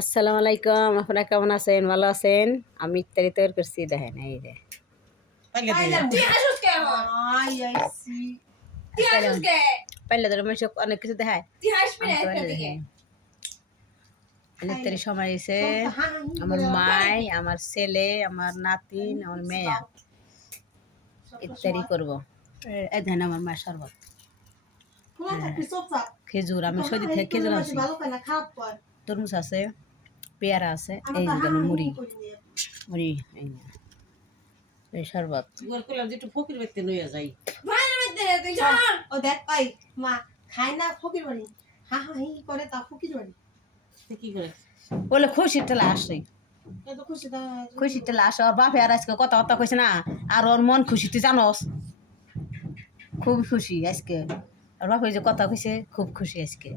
আসসালামু আলাইকুম, আপনারা কেমন আছেন? ভালো আছেন? আমি ইফতারি তৈরি করছি, দেখেন এই যে পাইলে ধরে মানুষ অনেক কিছু দেখায়। ইফতারি সময় এসে আমার মাই, আমার ছেলে, আমার নাতিন, আমার মেয়া ইফতারি করবো। এই দেখেন আমার মায়ের শরবত, খেজুর, আমি সৌদি থেকে খেজুর আনছি, তরমুজ আছে, পেয়ারা আছে, এই যে মুড়ি মুড়ি এই শরবত। ফকির বাড়িতে লইয়া যাই ও দেখ পাই মা খায় না ফকির বাড়ি হা হা হি করে তা ফকির বাড়ি কি করে বলে খুশির ঠেলা আসছে, এত খুশি দা খুশির ঠেলা আসে। ওর বাপে আর আজকে কথা কথা কইছে না, আর ওর মন খুশি, তুই জানোস, খুব খুশি আজকে। ওর বাপে যে কথা কইছে, খুব খুশি আজকে।